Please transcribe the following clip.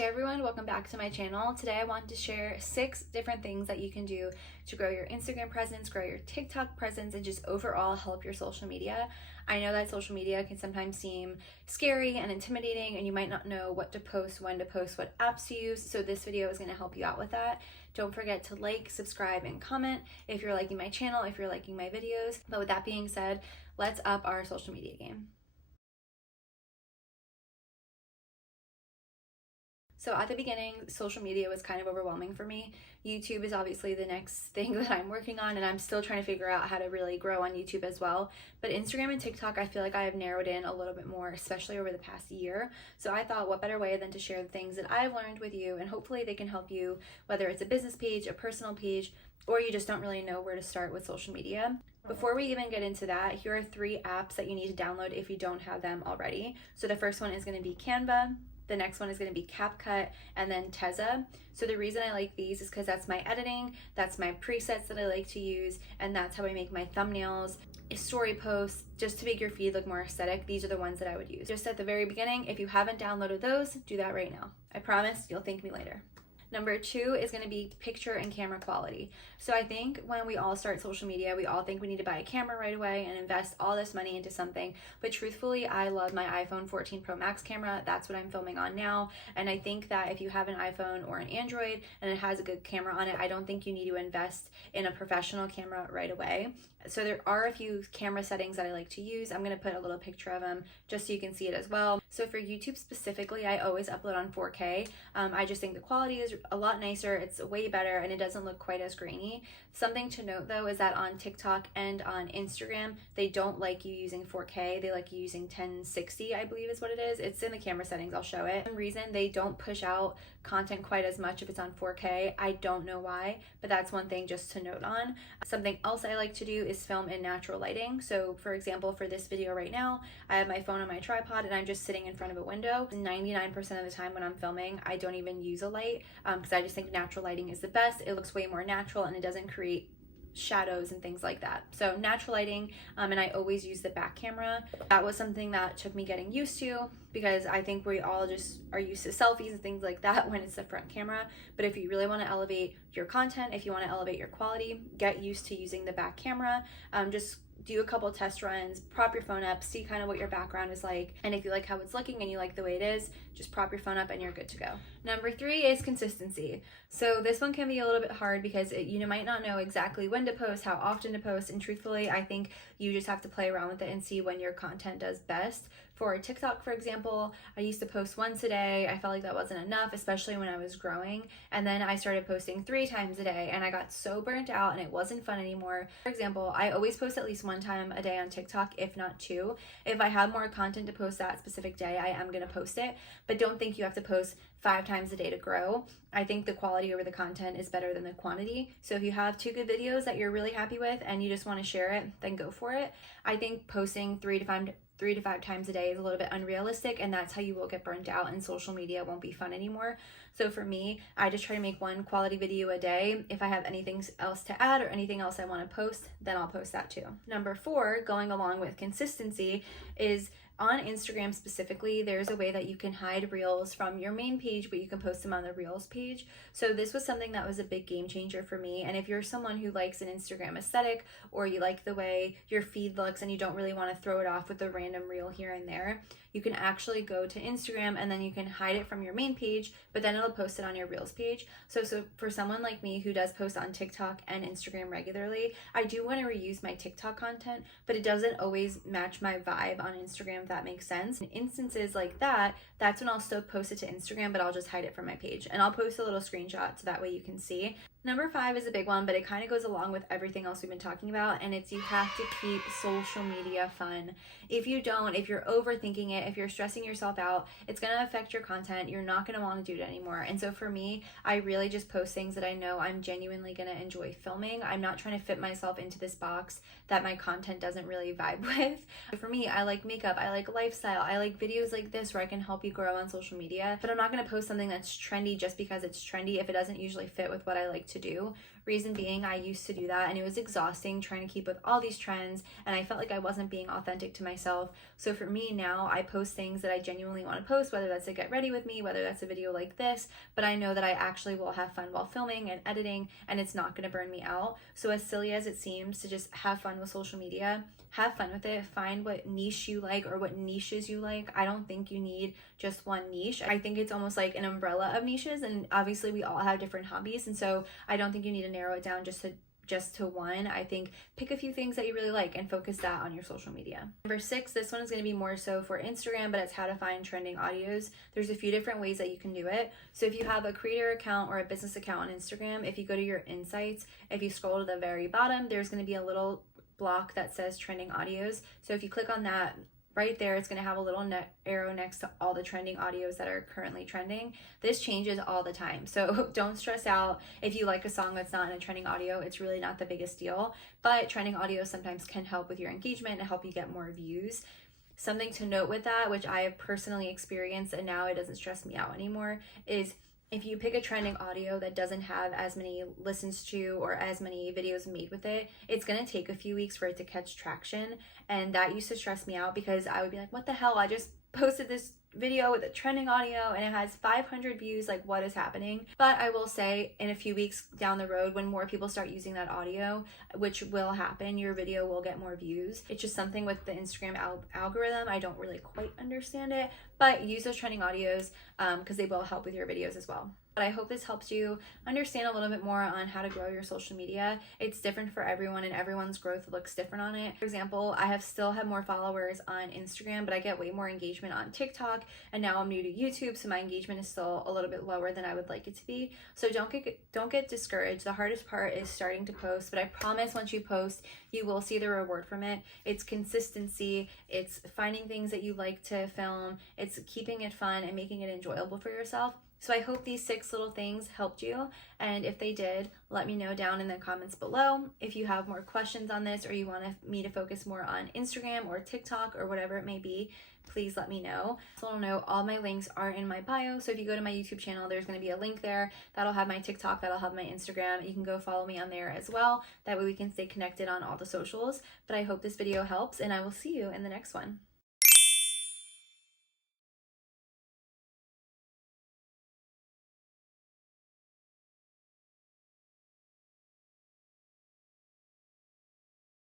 Hey everyone, welcome back to my channel. Today I want to share 6 different things that you can do to grow your Instagram presence, grow your TikTok presence, and just overall help your social media. I know that social media can sometimes seem scary and intimidating, and you might not know what to post, when to post, what apps to use, so this video is going to help you out with that. Don't forget to like, subscribe, and comment if you're liking my channel, if you're liking my videos. But with that being said, let's up our social media game. So at the beginning, social media was kind of overwhelming for me. YouTube is obviously the next thing that I'm working on, and I'm still trying to figure out how to really grow on YouTube as well. But Instagram and TikTok, I feel like I have narrowed in a little bit more, especially over the past year. So I thought, what better way than to share the things that I've learned with you, and hopefully they can help you, whether it's a business page, a personal page, or you just don't really know where to start with social media. Before we even get into that, here are 3 apps that you need to download if you don't have them already. So the first one is going to be Canva. The next one is going to be CapCut, and then Tezza. So the reason I like these is because that's my editing, that's my presets that I like to use, and that's how I make my thumbnails, story posts, just to make your feed look more aesthetic. These are the ones that I would use. Just at the very beginning, if you haven't downloaded those, do that right now. I promise you'll thank me later. Number 2 is going to be picture and camera quality. So I think when we all start social media, we all think we need to buy a camera right away and invest all this money into something. But truthfully, I love my iPhone 14 Pro Max camera. That's what I'm filming on now. And I think that if you have an iPhone or an Android and it has a good camera on it, I don't think you need to invest in a professional camera right away. So there are a few camera settings that I like to use. I'm going to put a little picture of them just so you can see it as well. So for YouTube specifically, I always upload on 4K. I just think the quality is a lot nicer, it's way better, and it doesn't look quite as grainy. Something to note though is that on TikTok and on Instagram, they don't like you using 4K. They like you using 1060, I believe is what it is. It's in the camera settings, I'll show it. For some reason, they don't push out content quite as much if it's on 4K. I don't know why, but that's one thing just to note on. Something else I like to do is film in natural lighting. So for example, for this video right now, I have my phone on my tripod and I'm just sitting in front of a window. 99% of the time when I'm filming, I don't even use a light because I just think natural lighting is the best. It looks way more natural and it doesn't create shadows and things like that. So natural lighting, and I always use the back camera. That was something that took me getting used to because I think we all just are used to selfies and things like that when it's the front camera. But if you really want to elevate your content, if you want to elevate your quality, get used to using the back camera. Just do a couple test runs, prop your phone up, see kind of what your background is like, and if you like how it's looking and you like the way it is, just prop your phone up and you're good to go. Number 3 is consistency. So this one can be a little bit hard because you might not know exactly when to post, how often to post, and truthfully, I think you just have to play around with it and see when your content does best. For TikTok, for example, I used to post once a day. I felt like that wasn't enough, especially when I was growing. And then I started posting 3 times a day and I got so burnt out and it wasn't fun anymore. For example, I always post at least 1 time a day on TikTok, if not 2. If I have more content to post that specific day, I am going to post it. But don't think you have to post 5 times a day to grow. I think the quality over the content is better than the quantity. So if you have 2 good videos that you're really happy with and you just want to share it, then go for it. I think posting 3 to 5 times a day is a little bit unrealistic, and that's how you will get burnt out and social media won't be fun anymore. So for me, I just try to make 1 quality video a day. If I have anything else to add or anything else I want to post, then I'll post that too. Number 4, going along with consistency, is on Instagram specifically, there's a way that you can hide reels from your main page, but you can post them on the reels page. So this was something that was a big game changer for me. And if you're someone who likes an Instagram aesthetic, or you like the way your feed looks and you don't really want to throw it off with a random reel here and there, you can actually go to Instagram and then you can hide it from your main page, but then it'll post it on your reels page. So for someone like me who does post on TikTok and Instagram regularly, I do want to reuse my TikTok content, but it doesn't always match my vibe on Instagram, if that makes sense. In instances like that, that's when I'll still post it to Instagram, but I'll just hide it from my page. And I'll post a little screenshot so that way you can see. Number 5 is a big one, but it kind of goes along with everything else we've been talking about, and it's you have to keep social media fun. If you don't, if you're overthinking it, if you're stressing yourself out, it's going to affect your content. You're not going to want to do it anymore. And so for me, I really just post things that I know I'm genuinely going to enjoy filming. I'm not trying to fit myself into this box that my content doesn't really vibe with. For me, I like makeup, I like lifestyle, I like videos like this where I can help you grow on social media, but I'm not going to post something that's trendy just because it's trendy if it doesn't usually fit with what I like to do. Reason being, I used to do that and it was exhausting trying to keep with all these trends, and I felt like I wasn't being authentic to myself. So for me now, I post things that I genuinely want to post, whether that's a get ready with me, whether that's a video like this, but I know that I actually will have fun while filming and editing, and it's not going to burn me out. So as silly as it seems to just have fun with social media, have fun with it. Find what niche you like or what niches you like. I don't think you need just one niche. I think it's almost like an umbrella of niches, and obviously we all have different hobbies, and so I don't think you need to narrow it down just to one. I think pick a few things that you really like and focus that on your social media. Number 6, this one is going to be more so for Instagram, but it's how to find trending audios. There's a few different ways that you can do it. So if you have a creator account or a business account on Instagram, if you go to your insights, if you scroll to the very bottom, there's going to be a little block that says trending audios. So if you click on that, right there, it's going to have a little arrow next to all the trending audios that are currently trending. This changes all the time, so don't stress out if you like a song that's not in a trending audio. It's really not the biggest deal, but trending audios sometimes can help with your engagement and help you get more views. Something to note with that, which I have personally experienced and now it doesn't stress me out anymore, is if you pick a trending audio that doesn't have as many listens to or as many videos made with it, it's going to take a few weeks for it to catch traction. And that used to stress me out because I would be like, what the hell? I just posted this video with a trending audio and it has 500 views. Like, what is happening? But I will say, in a few weeks down the road, when more people start using that audio, which will happen, your video will get more views. It's just something with the Instagram algorithm. I don't really quite understand it, but use those trending audios because they will help with your videos as well. But I hope this helps you understand a little bit more on how to grow your social media. It's different for everyone and everyone's growth looks different on it. For example, I still have more followers on Instagram, but I get way more engagement on TikTok, and now I'm new to YouTube, so my engagement is still a little bit lower than I would like it to be. So don't get discouraged. The hardest part is starting to post, but I promise once you post, you will see the reward from it. It's consistency, it's finding things that you like to film, it's keeping it fun and making it enjoyable for yourself. So I hope these 6 little things helped you, and if they did, let me know down in the comments below. If you have more questions on this or you want me to focus more on Instagram or TikTok or whatever it may be, please let me know. So note, all my links are in my bio, so if you go to my YouTube channel, there's going to be a link there that'll have my TikTok, that'll have my Instagram. You can go follow me on there as well. That way we can stay connected on all the socials. But I hope this video helps, and I will see you in the next one.